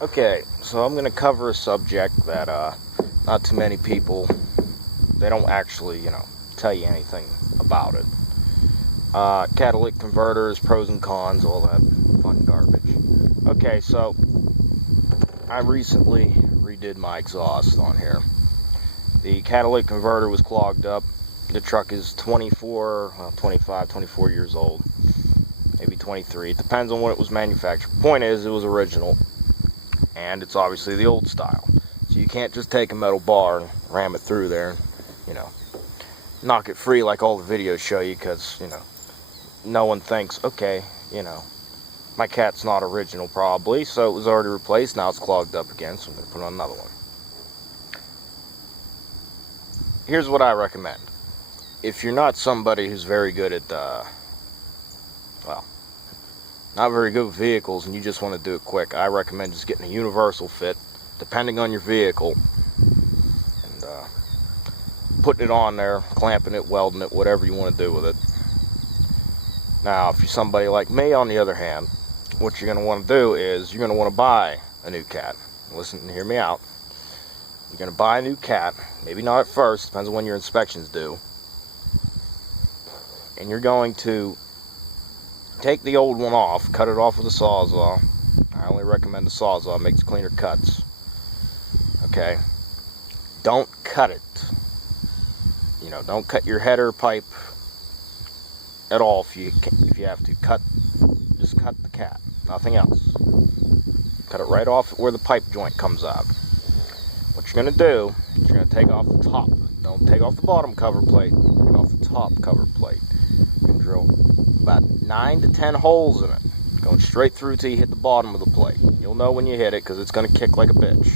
Okay, so I'm going to cover a subject that not too many people, they don't actually, tell you anything about it. Catalytic converters, pros and cons, all that fun garbage. Okay, so I recently redid my exhaust on here. The catalytic converter was clogged up. The truck is 24 years old, maybe 23. It depends on when it was manufactured. Point is, it was original. And it's obviously the old style. So you can't just take a metal bar and ram it through there and, knock it free like all the videos show you, because, no one thinks, okay, my cat's not original probably, so it was already replaced, now it's clogged up again, so I'm going to put on another one. Here's what I recommend. If you're not somebody who's very good at, not very good with vehicles and you just want to do it quick, I recommend just getting a universal fit, depending on your vehicle, and putting it on there, clamping it, welding it, whatever you want to do with it. Now, if you're somebody like me, on the other hand, what you're going to want to do is you're going to want to buy a new cat. Listen and hear me out. You're going to buy a new cat, maybe not at first, depends on when your inspection's due, and you're going to take the old one off, cut it off with a Sawzall. I only recommend a Sawzall, it makes cleaner cuts. Okay? Don't cut it. Don't cut your header pipe at all if you have to. Just cut the cat, nothing else. Cut it right off where the pipe joint comes out. What you're going to do is you're going to take off the top. Don't take off the bottom cover plate, take off the top cover plate. And drill about 9 to 10 holes in it, going straight through till you hit the bottom of the plate. You'll know when you hit it because it's going to kick like a bitch.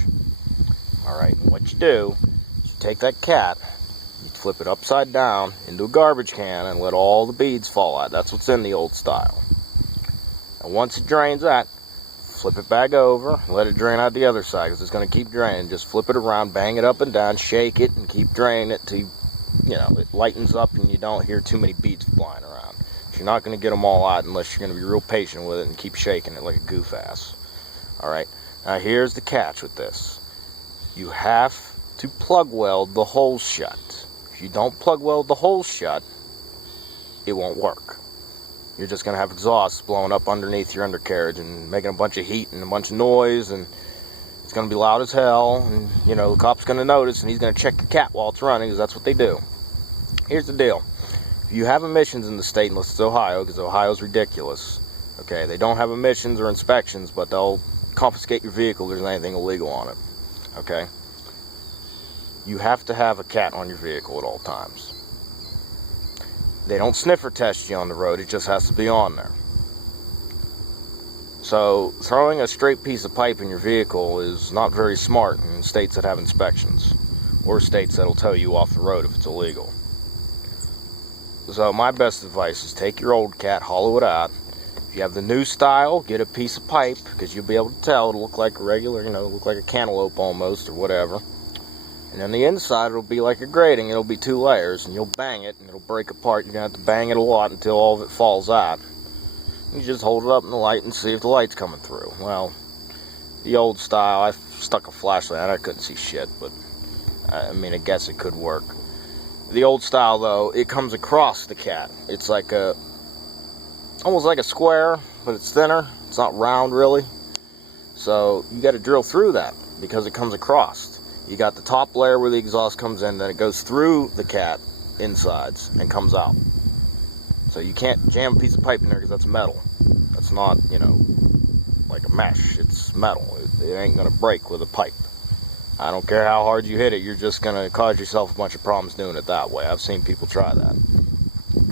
Alright, and what you do is you take that cat, you flip it upside down into a garbage can and let all the beads fall out. That's what's in the old style. And once it drains that, flip it back over and let it drain out the other side, because it's going to keep draining. Just flip it around, bang it up and down, shake it, and keep draining it till it lightens up and you don't hear too many beads flying around. You're not going to get them all out unless you're going to be real patient with it and keep shaking it like a goof ass. Alright, now here's the catch with this. You have to plug weld the holes shut. If you don't plug weld the holes shut, it won't work. You're just going to have exhaust blowing up underneath your undercarriage and making a bunch of heat and a bunch of noise, and it's going to be loud as hell, and the cop's going to notice, and he's going to check your cat while it's running, because that's what they do. Here's the deal. If you have emissions in the state, unless it's Ohio, because Ohio's ridiculous, okay, they don't have emissions or inspections, but they'll confiscate your vehicle if there's anything illegal on it, okay? You have to have a cat on your vehicle at all times. They don't sniffer test you on the road, it just has to be on there. So, throwing a straight piece of pipe in your vehicle is not very smart in states that have inspections, or states that'll tow you off the road if it's illegal. So my best advice is take your old cat, hollow it out. If you have the new style, get a piece of pipe, because you'll be able to tell. It'll look like a regular, look like a cantaloupe almost, or whatever. And then the inside, it'll be like a grating. It'll be 2 layers, and you'll bang it, and it'll break apart. You're going to have to bang it a lot until all of it falls out. You just hold it up in the light and see if the light's coming through. Well, the old style, I stuck a flashlight and I couldn't see shit, but I guess it could work. The old style, though, it comes across the cat. It's like almost like a square, but it's thinner. It's not round, really. So you got to drill through that because it comes across. You got the top layer where the exhaust comes in, then it goes through the cat insides and comes out. So you can't jam a piece of pipe in there because that's metal. That's not, like a mesh. It's metal. It ain't going to break with a pipe. I don't care how hard you hit it, you're just going to cause yourself a bunch of problems doing it that way. I've seen people try that.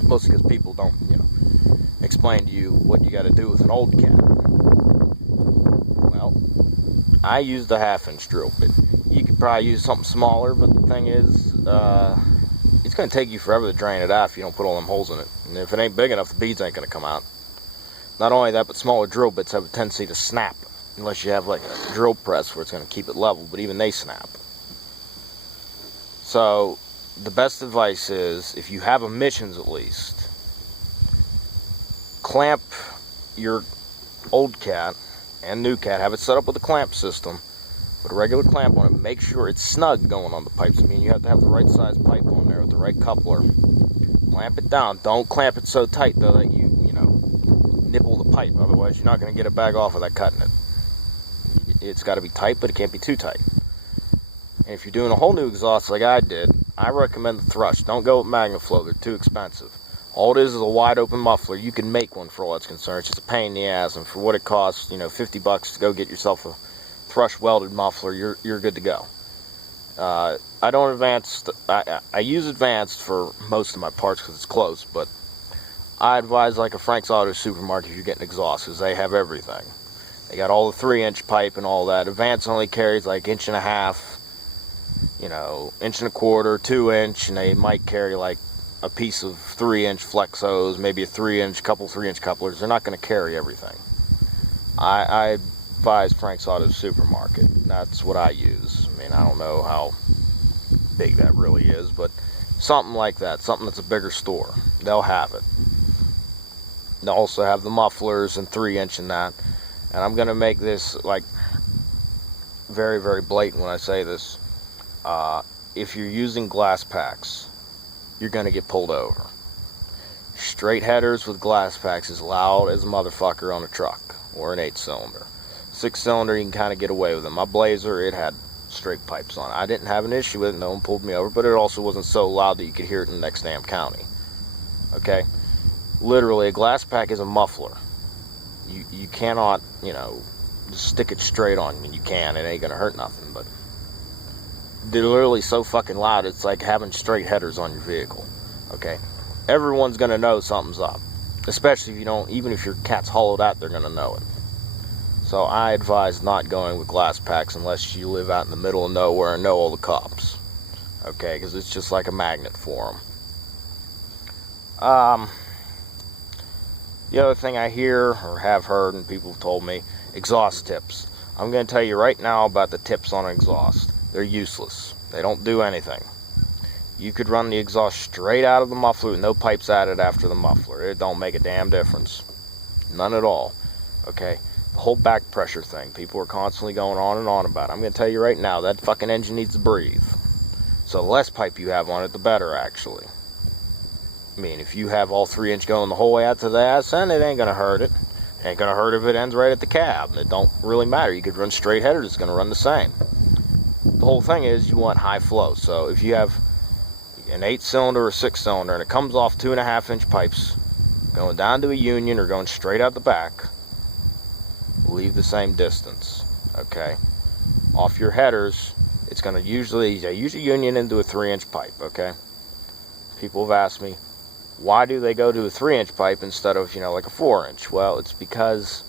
Mostly because people don't, explain to you what you got to do with an old cat. Well, I used a 1/2-inch drill bit. You could probably use something smaller, but the thing is, it's going to take you forever to drain it out if you don't put all them holes in it. And if it ain't big enough, the beads ain't going to come out. Not only that, but smaller drill bits have a tendency to snap. Unless you have like a drill press where it's going to keep it level, but even they snap. So, the best advice is, if you have emissions at least, clamp your old cat and new cat, have it set up with a clamp system, with a regular clamp on it. Make sure it's snug going on the pipes. I mean, you have to have the right size pipe on there with the right coupler. Clamp it down. Don't clamp it so tight though that you nibble the pipe. Otherwise, you're not going to get it back off without cutting it. It's got to be tight, but it can't be too tight. And if you're doing a whole new exhaust like I did, I recommend the Thrush. Don't go with MagnaFlow. They're too expensive. All it is a wide open muffler. You can make one for all that's concerned. It's just a pain in the ass, and for what it costs, $50 to go get yourself a Thrush welded muffler, you're good to go. I don't advance. I use advanced for most of my parts because it's close, but I advise like a Frank's Auto Supermarket if you're getting exhaust, because they have everything. They got all the 3-inch pipe and all that. Advanced only carries like 1.5 inch, 1.25 inch, 2-inch, and they might carry like a piece of 3-inch flex hose, maybe a 3-inch, couple 3-inch couplers. They're not going to carry everything. I advise Frank's Auto Supermarket. That's what I use. I mean, I don't know how big that really is, but something like that, something that's a bigger store, they'll have it. They'll also have the mufflers and 3-inch and that. And I'm going to make this like very, very blatant when I say this. If you're using glass packs, you're going to get pulled over. Straight headers with glass packs is loud as a motherfucker on a truck or an 8-cylinder. 6-cylinder, you can kind of get away with it. My Blazer, it had straight pipes on it. I didn't have an issue with it. No one pulled me over, but it also wasn't so loud that you could hear it in the next damn county. Okay? Literally, a glass pack is a muffler. You cannot, just stick it straight on. I mean, you can. It ain't going to hurt nothing, but they're literally so fucking loud, it's like having straight headers on your vehicle. Okay? Everyone's going to know something's up. Especially if you don't, even if your cat's hollowed out, they're going to know it. So I advise not going with glass packs unless you live out in the middle of nowhere and know all the cops. Okay? Because it's just like a magnet for them. The other thing I hear or have heard and people have told me, exhaust tips. I'm going to tell you right now about the tips on an exhaust. They're useless. They don't do anything. You could run the exhaust straight out of the muffler with no pipes added after the muffler. It don't make a damn difference. None at all. Okay? The whole back pressure thing. People are constantly going on and on about it. I'm going to tell you right now, that fucking engine needs to breathe. So the less pipe you have on it, the better, actually. I mean, if you have all 3-inch going the whole way out to the ass end, it ain't going to hurt it. It ain't going to hurt if it ends right at the cab. It don't really matter. You could run straight headers, it's going to run the same. The whole thing is you want high flow. So if you have an 8-cylinder or 6-cylinder and it comes off 2.5-inch pipes going down to a union or going straight out the back, leave the same distance. Okay? Off your headers, it's going to usually union into a 3-inch pipe. Okay? People have asked me, why do they go to a 3-inch pipe instead of, like a 4-inch? Well, it's because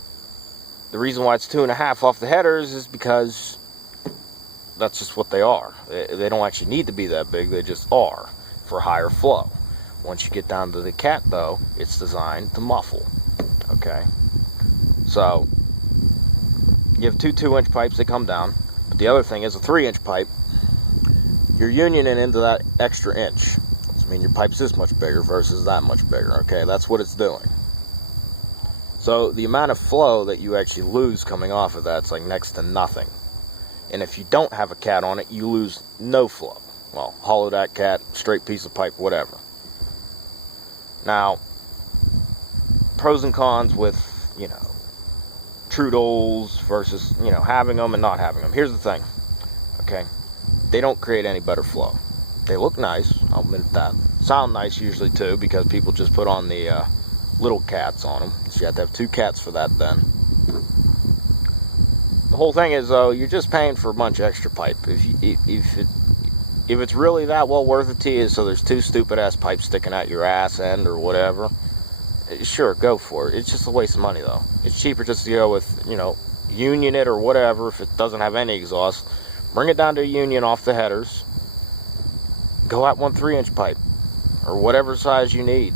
the reason why it's 2.5 off the headers is because that's just what they are. They don't actually need to be that big. They just are for higher flow. Once you get down to the cat, though, it's designed to muffle. Okay? So, you have two 2-inch pipes that come down. But the other thing is a 3-inch pipe. You're unioning into that extra inch. I mean, your pipe's this much bigger versus that much bigger, okay? That's what it's doing. So the amount of flow that you actually lose coming off of that's like next to nothing. And if you don't have a cat on it, you lose no flow. Well, hollowed out cat, straight piece of pipe, whatever. Now, pros and cons with, true doles versus, having them and not having them. Here's the thing, okay? They don't create any better flow. They look nice, I'll admit that. Sound nice usually too, because people just put on the little cats on them. So you have to have 2 cats for that then. The whole thing is, though, you're just paying for a bunch of extra pipe. If it's really that well worth it to you, so there's 2 stupid-ass pipes sticking out your ass end or whatever, sure, go for it. It's just a waste of money, though. It's cheaper just to go with, union it or whatever if it doesn't have any exhaust. Bring it down to a union off the headers. Go out 1 3-inch pipe or whatever size you need.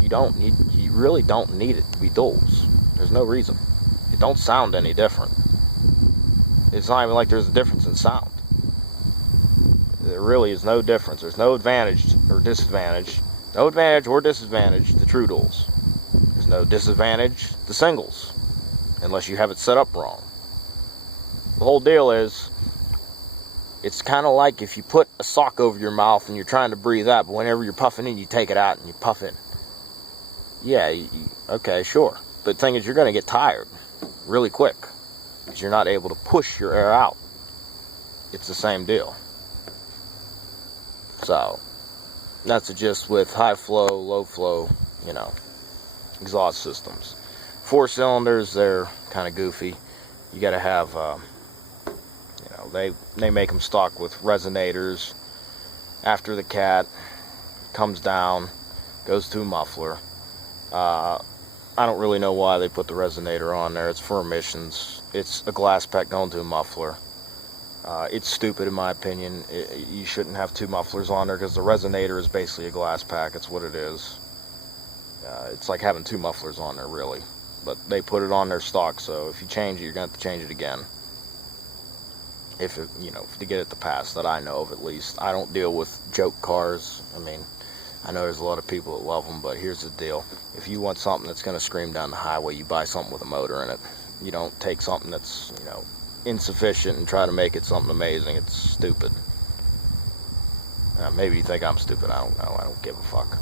You really don't need it to be duals. There's no reason. It don't sound any different. It's not even like there's a difference in sound. There really is no difference. There's no advantage or disadvantage. No advantage or disadvantage to true duals. There's no disadvantage to singles. unless you have it set up wrong. The whole deal is, it's kind of like if you put a sock over your mouth and you're trying to breathe out, but whenever you're puffing in, you take it out and you puff in. Yeah, okay, sure. But the thing is, you're going to get tired really quick because you're not able to push your air out. It's the same deal. So, that's the gist with high flow, low flow, exhaust systems. 4 cylinders, they're kind of goofy. You got to have, they make them stock with resonators. After the cat comes down, goes to a muffler. I don't really know why they put the resonator on there. It's for emissions. It's a glass pack going to a muffler. It's stupid in my opinion. You shouldn't have 2 mufflers on there because the resonator is basically a glass pack. It's what it is. It's like having 2 mufflers on there, really. But they put it on their stock, so if you change it, you're going to have to change it again. If to get it to pass, that I know of at least. I don't deal with joke cars. I mean, I know there's a lot of people that love them, but here's the deal. If you want something that's going to scream down the highway, you buy something with a motor in it. You don't take something that's, insufficient and try to make it something amazing. It's stupid. Maybe you think I'm stupid. I don't know. I don't give a fuck.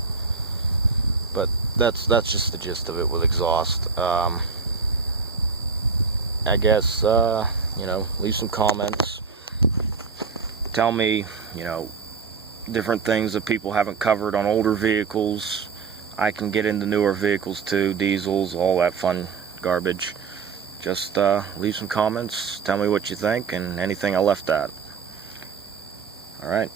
But that's just the gist of it with exhaust. I guess, leave some comments. Tell me, different things that people haven't covered on older vehicles. I can get into newer vehicles too, diesels, all that fun garbage. Just leave some comments, tell me what you think, and anything I left out. Alright.